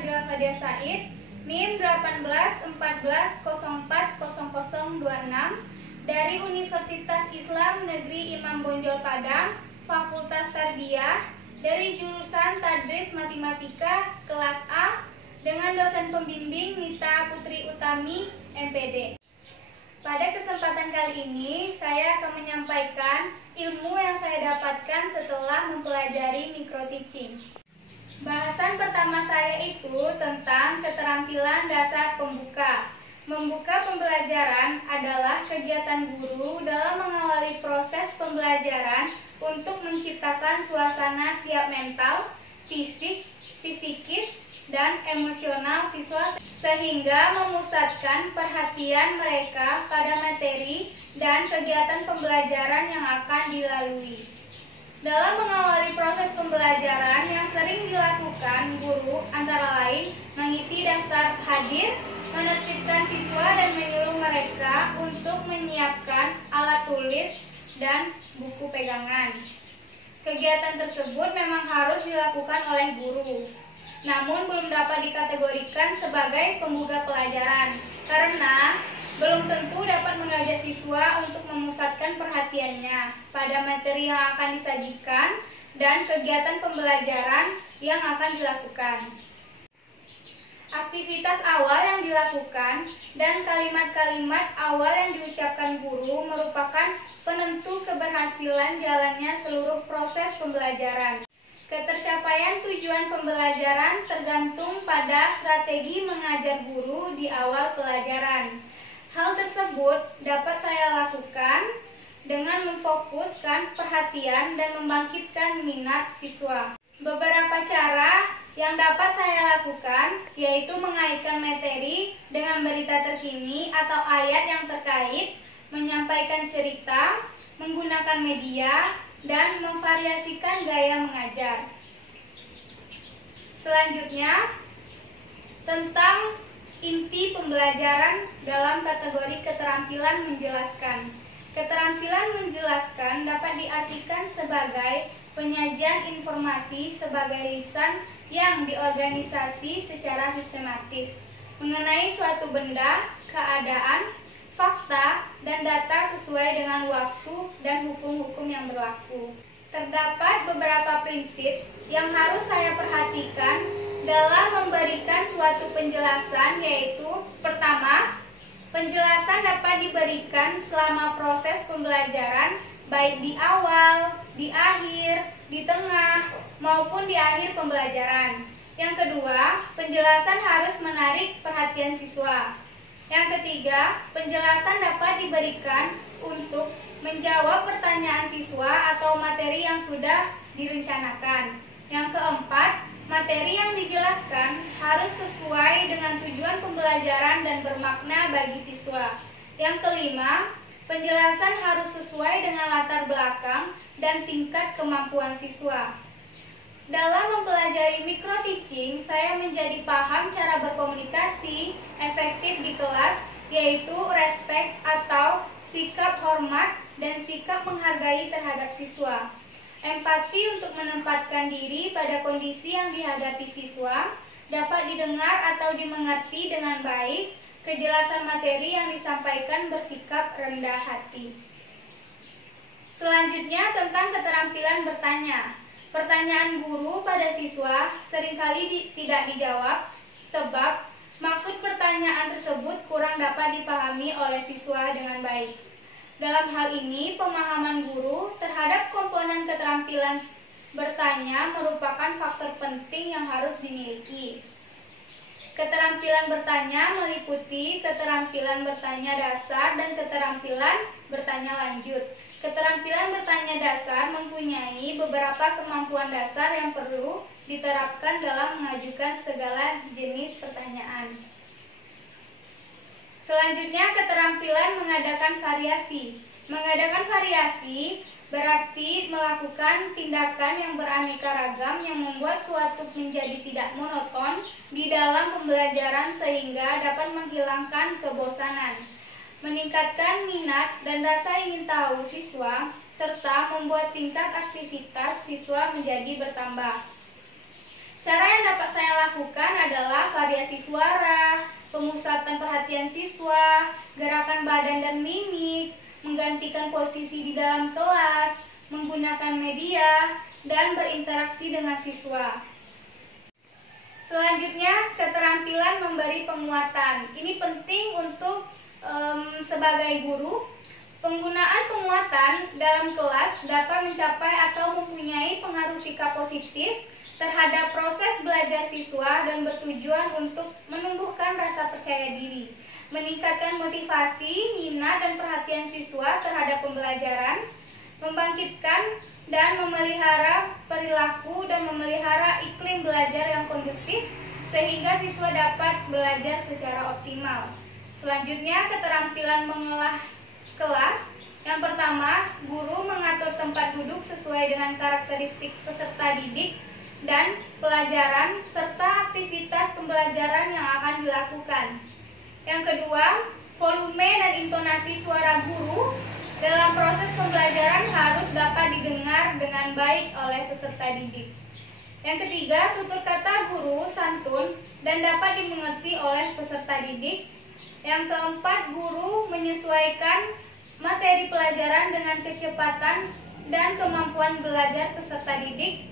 Fadila Fadia Said, NIM 1814404026 dari Universitas Islam Negeri Imam Bonjol Padang, Fakultas Tarbiyah, dari jurusan Tadris Matematika kelas A dengan dosen pembimbing Nita Putri Utami, MPD. Pada kesempatan kali ini, saya akan menyampaikan ilmu yang saya dapatkan setelah mempelajari microteaching. Bahasan pertama saya itu tentang keterampilan dasar pembuka. Membuka pembelajaran adalah kegiatan guru dalam mengawali proses pembelajaran untuk menciptakan suasana siap mental, fisik, psikis, dan emosional siswa sehingga memusatkan perhatian mereka pada materi dan kegiatan pembelajaran yang akan dilalui. Dalam mengawali proses pembelajaran yang sering dilakukan guru antara lain mengisi daftar hadir, menertibkan siswa dan menyuruh mereka untuk menyiapkan alat tulis dan buku pegangan. Kegiatan tersebut memang harus dilakukan oleh guru, namun belum dapat dikategorikan sebagai pembuka pelajaran karena belum tentu dapat mengajak siswa untuk memusatkan perhatiannya pada materi yang akan disajikan dan kegiatan pembelajaran yang akan dilakukan. Aktivitas awal yang dilakukan dan kalimat-kalimat awal yang diucapkan guru merupakan penentu keberhasilan jalannya seluruh proses pembelajaran. Ketercapaian tujuan pembelajaran tergantung pada strategi mengajar guru di awal pelajaran. Hal tersebut dapat saya lakukan dengan memfokuskan perhatian dan membangkitkan minat siswa. Beberapa cara yang dapat saya lakukan yaitu mengaitkan materi dengan berita terkini atau ayat yang terkait, menyampaikan cerita, menggunakan media, dan memvariasikan gaya mengajar. Selanjutnya, tentang inti pembelajaran dalam kategori keterampilan menjelaskan. Keterampilan menjelaskan dapat diartikan sebagai penyajian informasi sebagai lisan yang diorganisasi secara sistematis mengenai suatu benda, keadaan, fakta, dan data sesuai dengan waktu dan hukum-hukum yang berlaku. Terdapat beberapa prinsip yang harus saya perhatikan dalam memberikan suatu penjelasan, yaitu pertama, penjelasan dapat diberikan selama proses pembelajaran baik di awal, di akhir, di tengah, maupun di akhir pembelajaran. Yang kedua, penjelasan harus menarik perhatian siswa. Yang ketiga, penjelasan dapat diberikan untuk menjawab pertanyaan siswa atau materi yang sudah direncanakan. Yang keempat, materi yang dijelaskan harus sesuai dengan tujuan pembelajaran dan bermakna bagi siswa. Yang kelima, penjelasan harus sesuai dengan latar belakang dan tingkat kemampuan siswa. Dalam mempelajari microteaching, saya menjadi paham cara berkomunikasi efektif di kelas, yaitu respect atau sikap hormat dan sikap menghargai terhadap siswa. Empati untuk menempatkan diri pada kondisi yang dihadapi siswa, dapat didengar atau dimengerti dengan baik, kejelasan materi yang disampaikan bersikap rendah hati. Selanjutnya tentang keterampilan bertanya. Pertanyaan guru pada siswa seringkali tidak dijawab sebab maksud pertanyaan tersebut kurang dapat dipahami oleh siswa dengan baik. Dalam hal ini, pemahaman guru terhadap komponen keterampilan bertanya merupakan faktor penting yang harus dimiliki. Keterampilan bertanya meliputi keterampilan bertanya dasar dan keterampilan bertanya lanjut. Keterampilan bertanya dasar mempunyai beberapa kemampuan dasar yang perlu diterapkan dalam mengajukan segala jenis pertanyaan. Selanjutnya, keterampilan mengadakan variasi. Mengadakan variasi berarti melakukan tindakan yang beraneka ragam yang membuat suatu menjadi tidak monoton di dalam pembelajaran sehingga dapat menghilangkan kebosanan, meningkatkan minat dan rasa ingin tahu siswa, serta membuat tingkat aktivitas siswa menjadi bertambah. Cara yang dapat saya lakukan adalah variasi suara, pemusatan perhatian siswa, gerakan badan dan mimik, menggantikan posisi di dalam kelas, menggunakan media, dan berinteraksi dengan siswa. Selanjutnya, keterampilan memberi penguatan. Ini penting untuk sebagai guru. Penggunaan penguatan dalam kelas dapat mencapai atau mempunyai pengaruh sikap positif terhadap proses belajar siswa dan bertujuan untuk menumbuhkan rasa percaya diri, meningkatkan motivasi, minat, dan perhatian siswa terhadap pembelajaran, membangkitkan dan memelihara perilaku dan memelihara iklim belajar yang kondusif sehingga siswa dapat belajar secara optimal. Selanjutnya, keterampilan mengolah kelas. Yang pertama, guru mengatur tempat duduk sesuai dengan karakteristik peserta didik dan pelajaran serta aktivitas pembelajaran yang akan dilakukan. Yang kedua, volume dan intonasi suara guru dalam proses pembelajaran harus dapat didengar dengan baik oleh peserta didik. Yang ketiga, tutur kata guru santun dan dapat dimengerti oleh peserta didik. Yang keempat, guru menyesuaikan materi pelajaran dengan kecepatan dan kemampuan belajar peserta didik.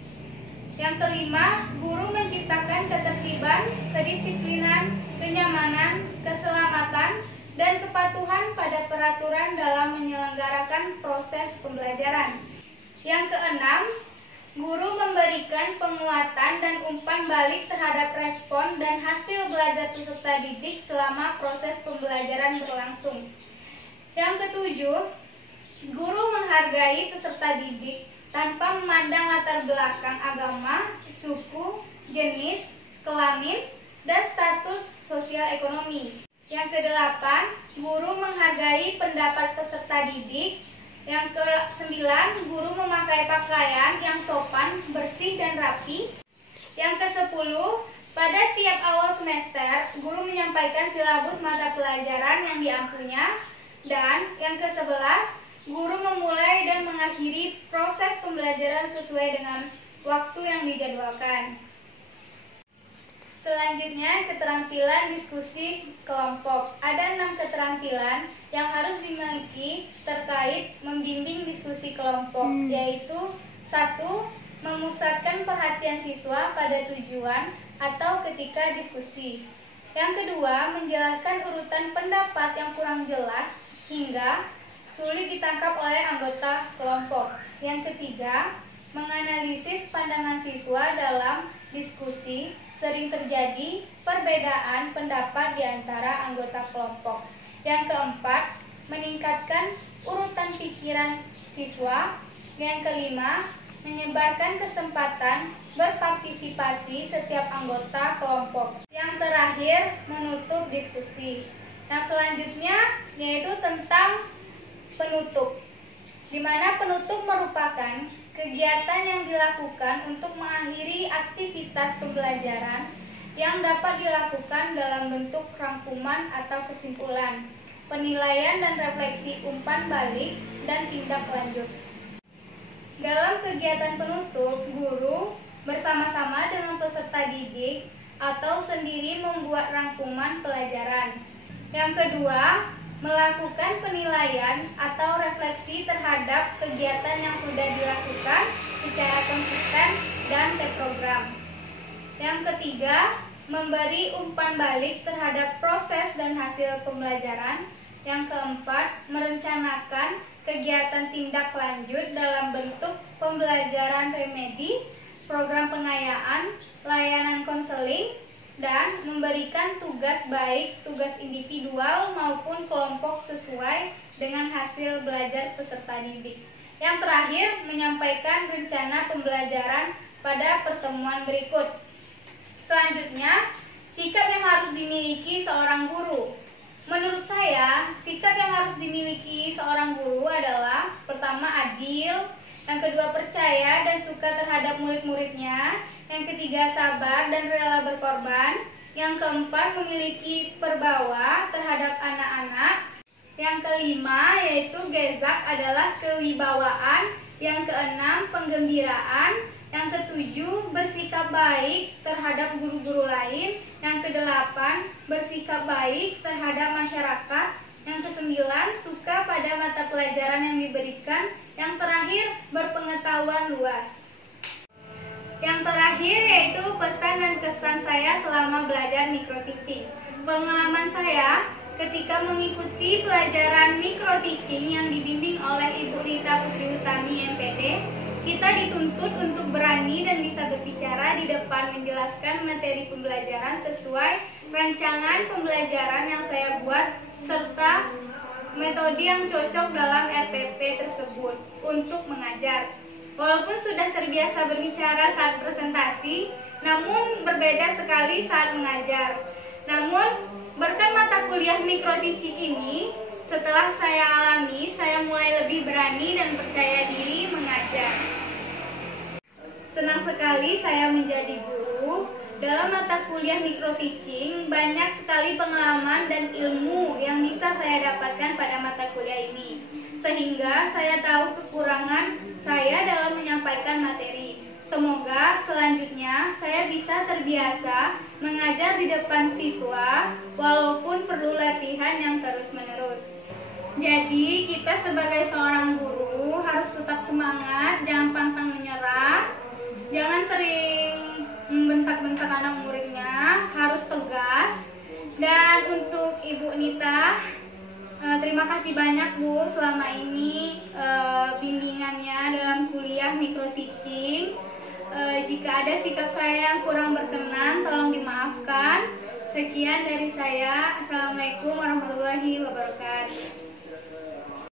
Yang kelima, guru menciptakan ketertiban, kedisiplinan, kenyamanan, keselamatan, dan kepatuhan pada peraturan dalam menyelenggarakan proses pembelajaran. Yang keenam, guru memberikan penguatan dan umpan balik terhadap respon dan hasil belajar peserta didik selama proses pembelajaran berlangsung. Yang ketujuh, guru menghargai peserta didik tanpa memandang latar belakang agama, suku, jenis, kelamin, dan status sosial ekonomi. Yang kedelapan, guru menghargai pendapat peserta didik. Yang kesembilan, guru memakai pakaian yang sopan, bersih, dan rapi. Yang kesepuluh, pada tiap awal semester, guru menyampaikan silabus mata pelajaran yang diampunya. Dan yang kesebelas, guru memulai dan mengakhiri proses pembelajaran sesuai dengan waktu yang dijadwalkan. Selanjutnya, keterampilan diskusi kelompok. Ada 6 keterampilan yang harus dimiliki terkait membimbing diskusi kelompok, yaitu 1. Memusatkan perhatian siswa pada tujuan atau ketika diskusi. Yang kedua, menjelaskan urutan pendapat yang kurang jelas hingga sulit ditangkap oleh anggota kelompok. Yang ketiga, menganalisis pandangan siswa dalam diskusi. Sering terjadi perbedaan pendapat di antara anggota kelompok. Yang keempat, meningkatkan urutan pikiran siswa. Yang kelima, menyebarkan kesempatan berpartisipasi setiap anggota kelompok. Yang terakhir, menutup diskusi. Yang selanjutnya yaitu tentang penutup, di mana penutup merupakan kegiatan yang dilakukan untuk mengakhiri aktivitas pembelajaran yang dapat dilakukan dalam bentuk rangkuman atau kesimpulan, penilaian dan refleksi umpan balik, dan tindak lanjut. Dalam kegiatan penutup, guru bersama-sama dengan peserta didik atau sendiri membuat rangkuman pelajaran. Yang kedua, melakukan penilaian atau refleksi terhadap kegiatan yang sudah dilakukan secara konsisten dan terprogram. Yang ketiga, memberi umpan balik terhadap proses dan hasil pembelajaran. Yang keempat, merencanakan kegiatan tindak lanjut dalam bentuk pembelajaran remedi, program pengayaan, layanan konseling, dan memberikan tugas baik tugas individual maupun kelompok sesuai dengan hasil belajar peserta didik. Yang terakhir, menyampaikan rencana pembelajaran pada pertemuan berikut. Selanjutnya, sikap yang harus dimiliki seorang guru. Menurut saya, sikap yang harus dimiliki seorang guru adalah pertama, adil, yang kedua, percaya dan suka terhadap murid-muridnya, yang ketiga, sabar dan rela berkorban, yang keempat, memiliki perbawa terhadap anak-anak, yang kelima yaitu gezak adalah kewibawaan, yang keenam, penggembiraan, Yang ketujuh, bersikap baik terhadap guru-guru lain. Yang kedelapan, bersikap baik terhadap masyarakat. Yang kesembilan, suka pada mata pelajaran yang diberikan. Yang terakhir, berpengetahuan luas. Yang terakhir yaitu pesan dan kesan saya selama belajar microteaching. Pengalaman saya ketika mengikuti pelajaran microteaching yang dibimbing oleh Ibu Rita Putri Utami MPD, kita dituntut untuk berani dan bisa berbicara di depan menjelaskan materi pembelajaran sesuai rancangan pembelajaran yang saya buat serta metode yang cocok dalam RPP tersebut untuk mengajar. Walaupun sudah terbiasa berbicara saat presentasi, namun berbeda sekali saat mengajar. Namun, berkat mata kuliah microteaching ini, setelah saya alami, saya mulai lebih berani dan percaya diri mengajar. Senang sekali saya menjadi guru. Dalam mata kuliah microteaching, banyak sekali pengalaman dan ilmu yang bisa saya dapatkan pada mata kuliah ini. Sehingga saya tahu kekurangan saya dalam menyampaikan materi. Semoga selanjutnya saya bisa terbiasa mengajar di depan siswa walaupun perlu latihan yang terus-menerus. Jadi kita sebagai seorang guru harus tetap semangat, jangan pantang menyerah, jangan sering membentak-bentak anak muridnya, harus tegas. Dan untuk Ibu Nita, terima kasih banyak Bu selama ini bimbingannya dalam kuliah microteaching. Jika ada sikap saya yang kurang berkenan, tolong dimaafkan. Sekian dari saya. Assalamualaikum warahmatullahi wabarakatuh.